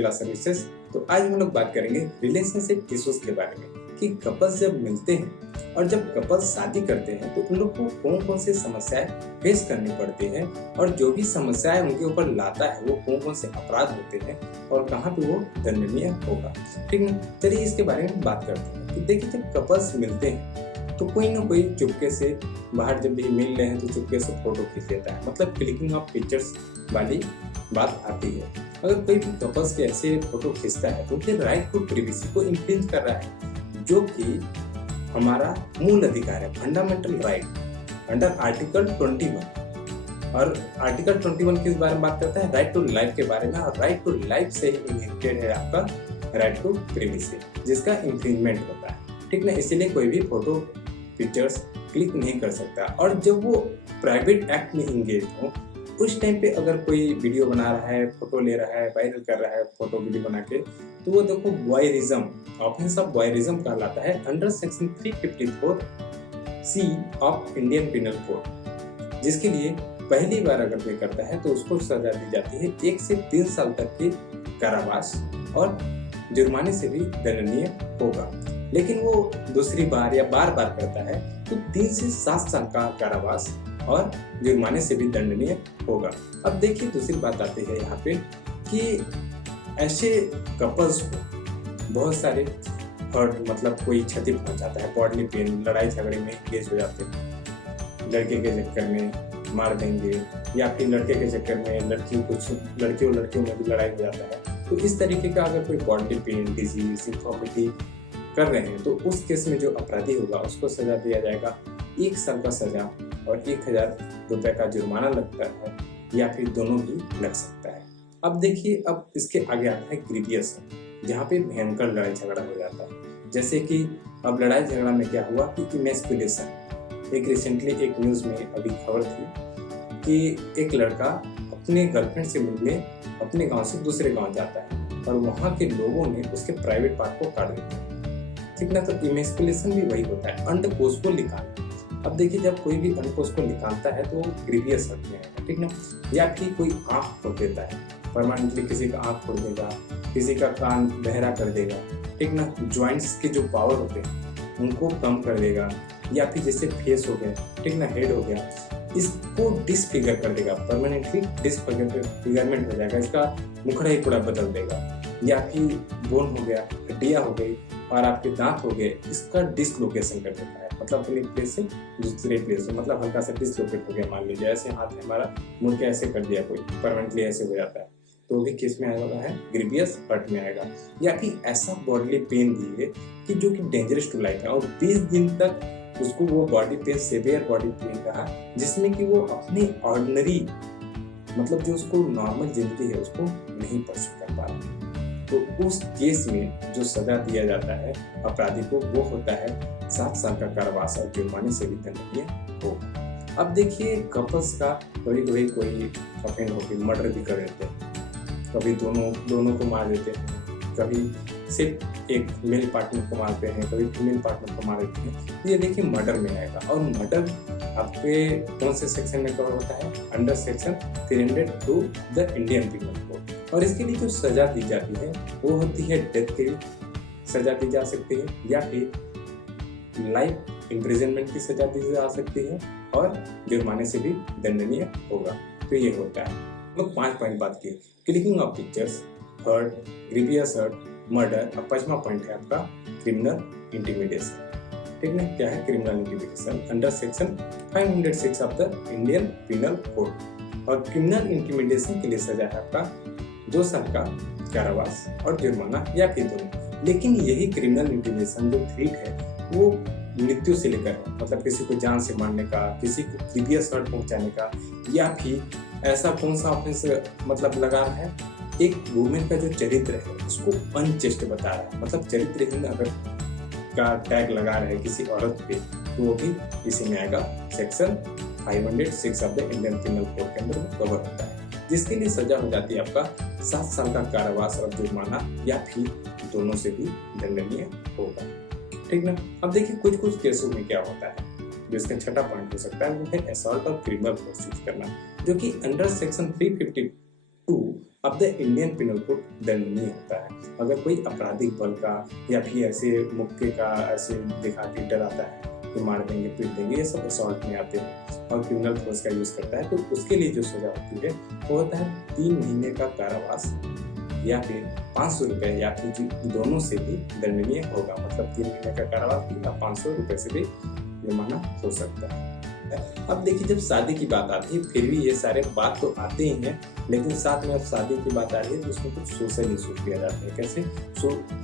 Law services. तो आज हम लोग बात करेंगे रिलेशनशिप इश्यूज के बारे में कि कपल्स जब मिलते हैं और जब कपल्स शादी करते हैं तो उन लोग को कौन कौन सी समस्याएं फेस करनी पड़ती हैं और जो भी समस्याएं उनके ऊपर लाता है वो कौन कौन से अपराध होते हैं और कहाँ पे वो दंडनीय होगा। ठीक है, चलिए इसके बारे में बात करते हैं। तो देखिए, जब कपल्स मिलते हैं तो कोई ना कोई चुपके से बाहर जब भी मिल रहे हैं तो चुपके से फोटो खींच लेता है, मतलब क्लिकिंग ऑफ पिक्चर्स वाली बात आती है। अगर कोई भी कपल्स के ऐसे फोटो खींचता है तो उनके राइट टू प्रिवेसी को इन्फ्लुएंस कर रहा है, जो कि हमारा मूल अधिकार है, फंडामेंटल राइट अंडर आर्टिकल 21। और आर्टिकल 21 किस बारे में बात करता है? राइट टू लाइफ के बारे में। और राइट टू लाइफ से ही इनहेरिटेड है आपका राइट टू प्रिवेसी, जिसका इन्फ्रिंजमेंट होता है। ठीक ना, इसीलिए कोई भी फोटो पिक्चर्स क्लिक नहीं कर सकता। और जब वो प्राइवेट एक्ट में इंगेज हो उस टाइम पे अगर कोई वीडियो बना रहा है, फोटो ले रहा है, वायरल कर रहा है फोटो वीडियो बना के, तो वो देखो वॉयरिज्म, ऑफेंस ऑफ वॉयरिज्म कहलाता है under section 354C of Indian penal code, जिसके लिए पहली बार अगर कोई करता है तो उसको सजा दी जाती है 1 से 3 साल तक की कारावास और जुर्माने से भी दंडनीय होगा। लेकिन वो दूसरी बार या बार बार करता है तो 3 से 7 साल का कारावास और जुर्माने से भी दंडनीय होगा। अब देखिए, दूसरी बात आती है यहाँ पे कि ऐसे कपल्स को बहुत सारे हर्ट, मतलब कोई क्षति पहुंचाता है, बॉडली पेन, लड़ाई झगड़े में एंगेज हो जाते हैं, लड़के के चक्कर में मार देंगे या फिर लड़के के चक्कर में लड़कियों में भी लड़ाई हो जाता है। तो इस तरीके का अगर कोई बॉडली पेन, डिजीज, इंफॉर्मिटी कर रहे हैं तो उस केस में जो अपराधी होगा उसको सजा दिया जाएगा 1 साल का सजा और 1000 रुपए का जुर्माना लगता है, या फिर दोनों भी लग सकता है। अब देखिए, अब इसके आगे आता है ग्रीवियस, जहाँ पे भयंकर लड़ाई झगड़ा हो जाता है। जैसे कि अब लड़ाई झगड़ा में क्या हुआ कि इमेस्कुलेशन, एक रिसेंटली एक न्यूज में अभी खबर थी कि एक लड़का अपने गर्लफ्रेंड से मिलने अपने गांव से दूसरे गांव जाता है और वहां के लोगों ने उसके प्राइवेट पार्ट को काट देते हैं। ठीक ना, तो इमेस्कुलेशन भी वही होता है, अंडकोश को निकालना। अब देखिए, जब कोई भी अंडकोश को निकालता है तो ग्रीवियस हर्ट में आएगा। ठीक ना, या फिर कोई आँख फोड़ देता है, परमानेंटली किसी का आँख फोड़ देगा, किसी का कान बहरा कर देगा। ठीक ना, जॉइंट्स के जो पावर होते हैं उनको कम कर देगा, या फिर जैसे फेस हो गया, ठीक ना, हेड हो गया, इसको डिसफिगर कर देगा, परमानेंटली डिसफिगरमेंट हो जाएगा, इसका मुखड़ा ही पूरा बदल देगा। या फिर बोन हो गया, हड्डियाँ हो गई और आपके दांत हो गए, इसका डिसलोकेशन कर देता है, मतलब अपनी प्लेस से दूसरे प्लेस से, मतलब हल्का सा डिसलोकेट हो गया। मान लीजिए ऐसे हाथ है हमारा, मुड़ के ऐसे कर दिया कोई, परमानेंटली ऐसे हो जाता है, तो वो भी केस में आएगा है ग्रीवियस हर्ट में आएगा। या फिर ऐसा बॉडली पेन दी है कि जो कि डेंजरस टू लाइफ है और 20 दिन तक उसको वो body pain, severe body pain रहा, जिसमें कि वो अपनी ऑर्डिनरी, मतलब जो उसको नॉर्मल जिंदगी है उसको नहीं परस्यू कर पा रहा। तो उस केस में जो सजा दिया जाता है अपराधी को वो होता है 7 साल का कारावास और जुर्माने से भी दंडनीय होगा। अब देखिए, कपल्स का कभी कभी कोई ऑफेंड होकर मर्डर भी कर देते हैं, कभी दोनों को मार देते हैं, कभी सिर्फ एक मेल पार्टनर को मारते हैं, कभी फीमेल पार्टनर को मार देते हैं। ये देखिए मर्डर में आएगा। और मर्डर आपके कौन से सेक्शन में कवर होता है? Under section 302 the Indian penal code. और इसके लिए जो सजा दी जाती है वो होती है डेथ की सजा दी जा सकती है, या फिर लाइफ इम्प्रिजनमेंट की सजा दी जा सकती है और जुर्माने से भी दंडनीय होगा। तो ये होता है। लोग 5 पॉइंट बात किए, clicking of pictures, hurt, grievous hurt, murder. अब 5वां पॉइंट है आपका क्रिमिनल इंटिमिडेशन। ठीक है, क्या है criminal intimidation? Under section 506 of the Indian penal code. और क्रिमिनल इंटिमिडेशन के लिए सजा है आपका 2 साल का कारावास और जुर्माना, या फिर दोनों। लेकिन यही क्रिमिनल इंटिमिडेशन जो थ्रेट है वो मृत्यु से लेकर है, मतलब किसी को जान से मारने का, किसी को ग्रीवियस हर्ट पहुंचाने का, या फिर ऐसा कौन सा ऑफेंस मतलब लगा रहा है, एक वुमेन का जो चरित्र है उसको अनचेस्ट बता रहा है, मतलब चरित्रहीन अगर का टैग लगा रहा है किसी औरत पे, तो वो भी इसी में आएगा। Section 506 of the Indian penal code के अंदर कवर होता है, जिसके लिए सजा हो जाती है आपका 7 साल का कारावास और जुर्माना, या फिर दोनों से भी दंडनीय होगा। ठीक ना। अब देखिए, कुछ केसों में क्या होता है, जो इसका 6वां पॉइंट हो सकता है वो है असॉल्ट और क्रिमिनल फोर्स यूज करना, जो कि अंडर सेक्शन 352 अब द इंडियन पिनल कोड दंडनीय होता है। अगर कोई आपराधिक बल का या फिर ऐसे मुक्के का ऐसे दिखा के डराता है कि मार देंगे पीट देंगे, ये सब असॉल्ट में आते हैं और क्रिमिनल फोर्स का यूज करता है, तो उसके लिए जो सजा होती है वो होता है 3 महीने का कारावास या फिर 500 रुपए या फिर दोनों से भी दंडनीय होगा। मतलब 3 महीने का कारावास या 500 रुपए से भी जुर्माना हो सकता है। अब देखिए, जब शादी की बात आती है फिर भी ये सारे बात तो आते ही हैं, लेकिन साथ में अब शादी की बात आ रही है तो उसमें कुछ सोशल इशूज भी आ जाते हैं। कैसे?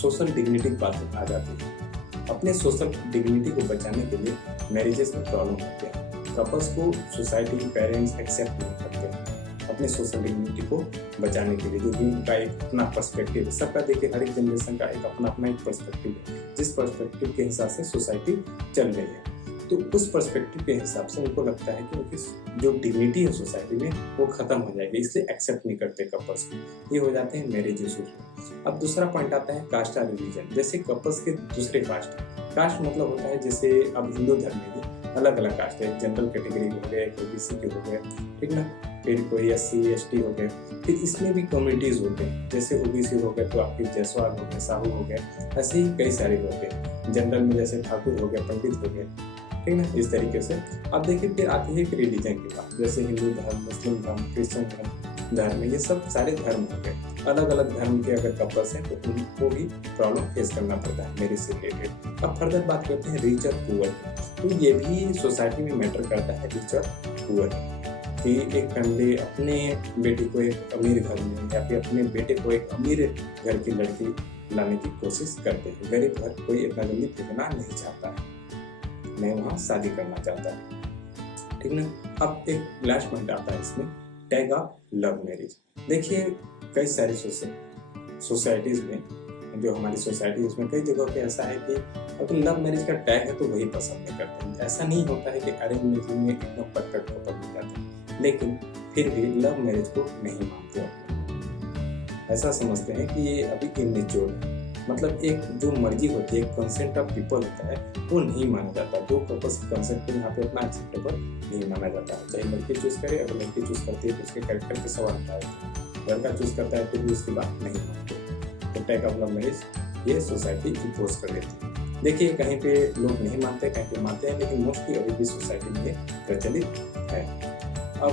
सोशल डिग्निटी की बात आ जाती है। अपने सोशल डिग्निटी को बचाने के लिए मैरिजेस में प्रॉब्लम होते हैं। कपल्स को सोसाइटी, पेरेंट्स एक्सेप्ट नहीं करते अपने सोशल डिग्निटी को बचाने के लिए, जो भी उनका एक अपना पर्सपेक्टिव है। सबका देखिए, हर एक जनरेशन का एक अपना एक पर्सपेक्टिव है, जिस पर्सपेक्टिव के हिसाब से सोसाइटी चल रही है। तो उस पर्सपेक्टिव के हिसाब से उनको लगता है कि उनकी जो डिग्निटी है सोसाइटी में वो खत्म हो जाएगी, इसलिए एक्सेप्ट नहीं करते कपल्स को। ये हो जाते हैं मैरिज इशूज। अब दूसरा पॉइंट आता है कास्ट और रिलीजन। जैसे कपल्स के दूसरे कास्ट मतलब होता है, जैसे अब हिंदू धर्म में भी अलग अलग कास्ट है। जनरल कैटेगरी हो गए, ओबीसी के हो गए, ठीक ना, फिर कोई SC ST हो गए, फिर इसमें भी कम्युनिटीज होते हैं। जैसे ओबीसी हो गए तो आपके जायसवाल हो गए, साहू हो गए, ऐसे ही कई सारे होते हैं। जनरल में जैसे ठाकुर हो गए, पंडित हो गए, ठीक ना, इस तरीके से। अब देखिए, फिर आती है रिलीजन की बात। जैसे हिंदू धर्म, मुस्लिम धर्म, क्रिश्चियन धर्म, ये सब सारे धर्म हो गए। अलग अलग धर्म के अगर कपल्स हैं तो उनको भी प्रॉब्लम फेस करना पड़ता है मैरिज से रिलेटेड। अब फर्दर बात करते हैं रिच और पुअर। तो ये भी सोसाइटी में मैटर करता है, रिच और पुअर, कि एक फैमिली अपने बेटे को एक अमीर घर में या फिर अपने बेटे को एक अमीर घर की लड़की लाने की कोशिश करते हैं। गरीब घर कोई इतना जल्दी भेजना नहीं चाहता है, नहीं वहाँ शादी करना चाहता है, ठीक ना। अब एक लास्ट पॉइंट आता है इसमें, टैग ऑफ लव मैरिज। देखिए, कई सारी सोसाइटीज में, जो हमारी सोसाइटी उसमें कई जगहों पे ऐसा है कि अगर लव मैरिज का टैग है तो वही पसंद नहीं करते हैं। ऐसा नहीं होता है कि अरेंज मैरिज में एकदम परफेक्ट कपल मिल जाते हैं, लेकिन फिर भी लव मैरिज को नहीं मानते। ऐसा समझते हैं कि ये अभी इमेच्योर है। मतलब एक जो मर्जी होती है, कंसेंट ऑफ पीपल होता है, वो नहीं माना जाता। दो कपल्स कंसेंट को यहाँ पे उतना एक्सेप्टेबल नहीं माना जाता है। चाहे लड़की चूज करे, अगर लड़की चूज करती है तो उसके कैरेक्टर के सवाल उठाए, लड़का चूज करता है तो भी उसकी बात नहीं मानते। तो टैग ऑफ लव मैरिज ये सोसाइटी इम्पोज कर देती है। देखिए, कहीं पे लोग नहीं मानते, कहीं पे मानते हैं, लेकिन मोस्टली अभी भी सोसाइटी में प्रचलित है। अब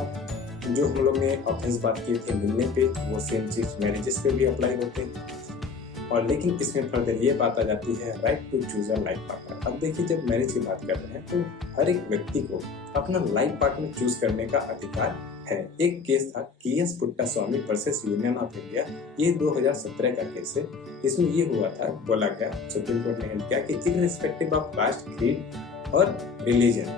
जो हम लोग ने ऑफेंस बात की थी मिलने पे, वो सेम चीज मैरिजेस पे भी अप्लाई होते हैं। और लेकिन इसमें फर्दर ये बात आ जाती है, right to choose a life partner. अब देखिए, जब मैरिज की बात कर रहे हैं तो हर एक व्यक्ति को अपना लाइफ पार्टनर चूज करने का अधिकार है। एक केस था KS Puttaswamy versus union of India. ये 2017 का केस है। इसमें ये हुआ था, बोला गया, सुप्रीम कोर्ट ने हेल्ड किया कि इररिस्पेक्टिव ऑफ कास्ट, क्रीड और रिलीजन,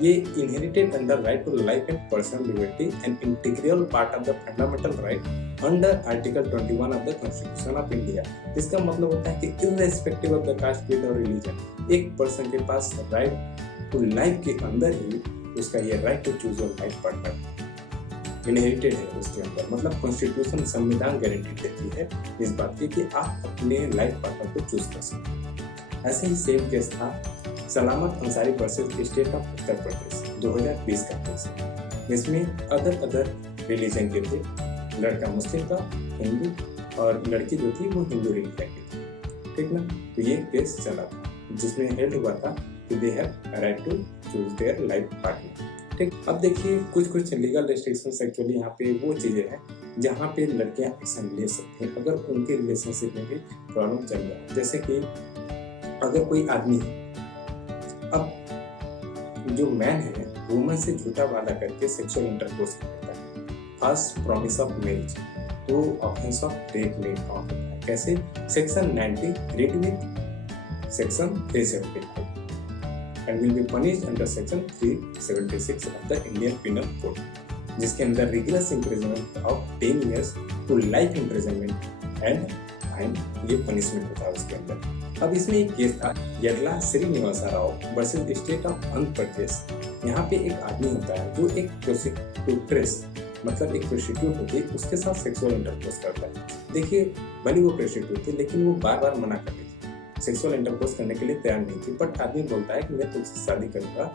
ये inherited under right to life and personal liberty and integral part of the fundamental right under article 21 of the constitution of India. इसका मतलब होता है कि irrespective of the caste, creed और religion, एक person के पास राइट टू लाइफ के अंदर ही उसका ये right to choose your life partner inherited है उसके अंदर। मतलब कॉन्स्टिट्यूशन, संविधान गारंटी देती है इस बात की कि आप अपने लाइफ पार्टनर को चूज कर सकते। ऐसे ही सेम केस था सलामत Ansari versus state of Uttar Pradesh, 2020 का केस है। इसमें अदर रिलीजन के थे, लड़का मुस्लिम था, हिंदू, और लड़की जो थी वो हिंदू रिलीजन की थी, ठीक ना। तो ये केस चला था जिसमें हेल्ड हुआ था कि they have right to choose their life partner, ठीक। अब देखिए, कुछ लीगल रेस्ट्रिक्शंस एक्चुअली यहाँ पे वो चीजें हैं जहाँ पे लड़कियां एक्शन ले सकती हैं अगर उनके रिलेशनशिप में भी प्रॉब्लम चल रहा है। जैसे कि अगर कोई आदमी है, अब जो मैन है वुमन से झूठा वादा करके सेक्सुअल इंटरकोर्स करता है, फर्स्ट प्रॉमिस ऑफ मैरिज, तो ऑफेंस ऑफ रेप में काउंट होता है। कैसे? Section 90 read with section 375 and will be punished under section 376 of the Indian penal code, जिसके अंदर rigorous imprisonment of 10 years to life imprisonment and fine, ये punishment होता है उसके अंदर। अब इसमें एक केस था, Yerla Srinivasa Rao versus state of Andhra Pradesh. यहाँ पे एक आदमी होता है जो एक प्रोस्टिट्यूट्रेस, मतलब एक प्रोस्टिट्यूट होती है, उसके साथ सेक्सुअल इंटरकोर्स करता है। देखिए, भले वो प्रोस्टिट्यूट थी लेकिन वो बार बार मना कर रही थी, सेक्सुअल इंटरकोर्स करने के लिए तैयार नहीं थी, बट आदमी बोलता है कि मैं तुझसे शादी करूंगा।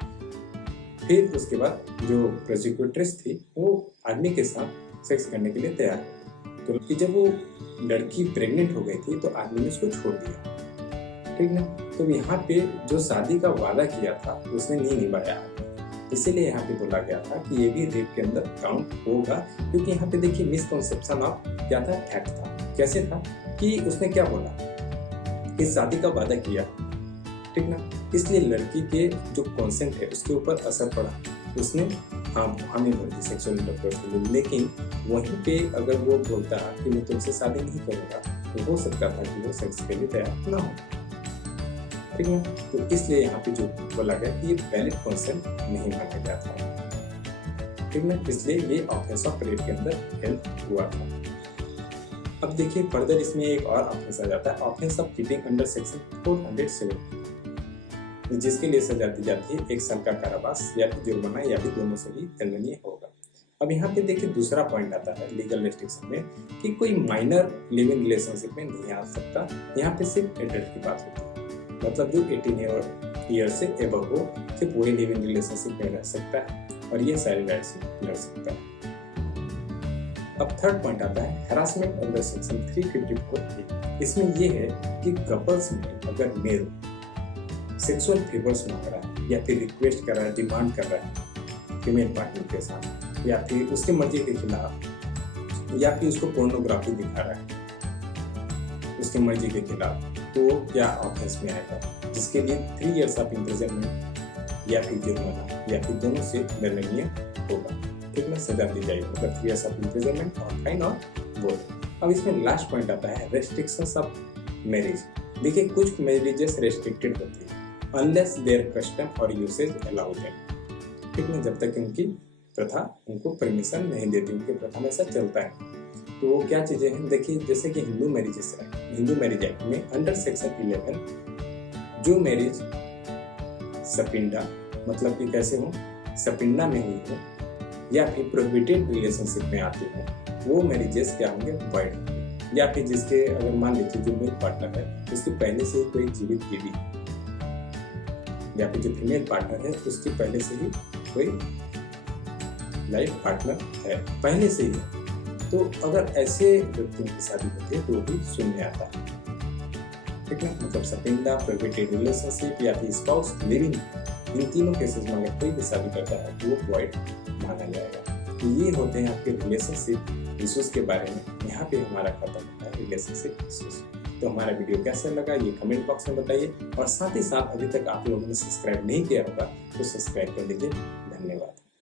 फिर उसके बाद जो प्रोस्टिट्यूट्रेस थी वो आदमी के साथ सेक्स करने के लिए तैयार है। कि जब वो लड़की प्रेग्नेंट हो गई थी तो आदमी ने उसको छोड़ दिया, ठीक ना। तो यहाँ पे जो शादी का वादा किया था उसने नहीं निभाया, इसीलिए यहाँ पे बोला गया था कि ये भी रेप के अंदर काउंट होगा। क्योंकि यहाँ पे देखिए मिसकॉन्सेप्शन ऑफ क्या था, फैक्ट था। कैसे था कि उसने क्या बोला कि शादी का वादा किया, ठीक ना, इसलिए लड़की के जो कॉन्सेंट है उसके ऊपर असर पड़ा, उसने हाँ हामी भर दी सेक्सुअल इंटरकोर्स के लिए। लेकिन वहीं पे अगर वो बोलता कि मैं तुमसे शादी नहीं करूँगा तो हो सकता था कि वो सेक्स के लिए तैयार ना हो, ठीक है। तो इसलिए यहाँ पे जो बोला गया कि ये वैलिड कॉन्सेंट नहीं माना गया था, ठीक है। इसलिए ये ऑफेंस ऑफ रेप के अंदर हेल्प हुआ था। अब देखिए फर्दर इसमें एक और ऑफेंस आ जाता है, offence of keeping under section 407, जिसके लिए सजा दी जाती है 1 साल का कारावास या फिर जुर्माना या फिर दोनों से ही दंडनीय होगा। अब यहाँ पे देखिए दूसरा पॉइंट आता है लीगल रेस्ट्रिक्शन में कि कोई माइनर लिविंग रिलेशनशिप में नहीं आ सकता। यहाँ पे सिर्फ एडल्ट की बात होती है, मतलब जो 18 ईयर से एबव हो सिर्फ वही लिविंग रिलेशनशिप में रह सकता है और ये सारी राइट्स लड़ सकता है। अब थर्ड पॉइंट आता है हैरासमेंट अंडर सेक्शन 354A। इसमें ये है कि कपल्स में अगर मेल सेक्सुअल फेवर्स मांग रहा है या फिर रिक्वेस्ट कर रहा है, डिमांड कर रहा है फीमेल पार्टनर के साथ, या फिर उसकी मर्जी के खिलाफ, या फिर उसको पोर्नोग्राफी दिखा रहा है उसकी मर्जी के खिलाफ, तो क्या ऑफेंस में आएगा, जिसके लिए 3 इयर्स ऑफ इम्प्रिजनमेंट या फिर जुर्माना या फिर दोनों से दंडनीय होगा, ठीक है, सजा दी जाएगी, मतलब 3 इयर्स ऑफ इम्प्रिजनमेंट और फाइन और बोथ। अब इसमें लास्ट पॉइंट आता है रेस्ट्रिक्शंस ऑफ मैरिज। देखिए कुछ मैरिजेस रेस्ट्रिक्टेड होती है अनलेस देयर कस्टम और यूसेज अलाउ देम, ठीक है, जब तक उनकी प्रथा उनको परमिशन नहीं देती, उनकी प्रथा में ऐसा चलता है। तो वो क्या चीजें हैं, देखिए जैसे कि हिंदू मैरिज एक्ट में अंडर सेक्शन 11 जो मैरिज सपिंडा, मतलब कि कैसे हो, सपिंडा में हुई हो या फिर प्रोहिबिटेड रिलेशनशिप में आती हो, वो मैरिजेस क्या होंगे, वॉइड होंगे। या फिर जिसके अगर मान लीजिए जो मेल पार्टनर है उसकी पहले से ही कोई जीवित बीवी या फिर जो फीमेल पार्टनर है उसकी पहले से ही कोई लाइफ पार्टनर है पहले से ही, तो अगर ऐसे व्यक्तियों की शादी होती है तो भी शून्य आता है, ठीक है, मतलब सपिंडा, प्रोहिबिटेड रिलेशनशिप या फिर स्पाउस लिविंग, इन तीनों केसेस में अगर कोई भी शादी करता है तो वो वॉइड माना जाएगा। तो ये होते हैं आपके रिलेशनशिप इश्यूज के बारे में। यहाँ पे हमारा खत्म होता है रिलेशनशिप इश्यूज। तो हमारा वीडियो कैसा लगा ये कमेंट बॉक्स में बताइए, और साथ ही साथ अभी तक आप लोगों ने सब्सक्राइब नहीं किया होगा तो सब्सक्राइब कर लीजिए। धन्यवाद।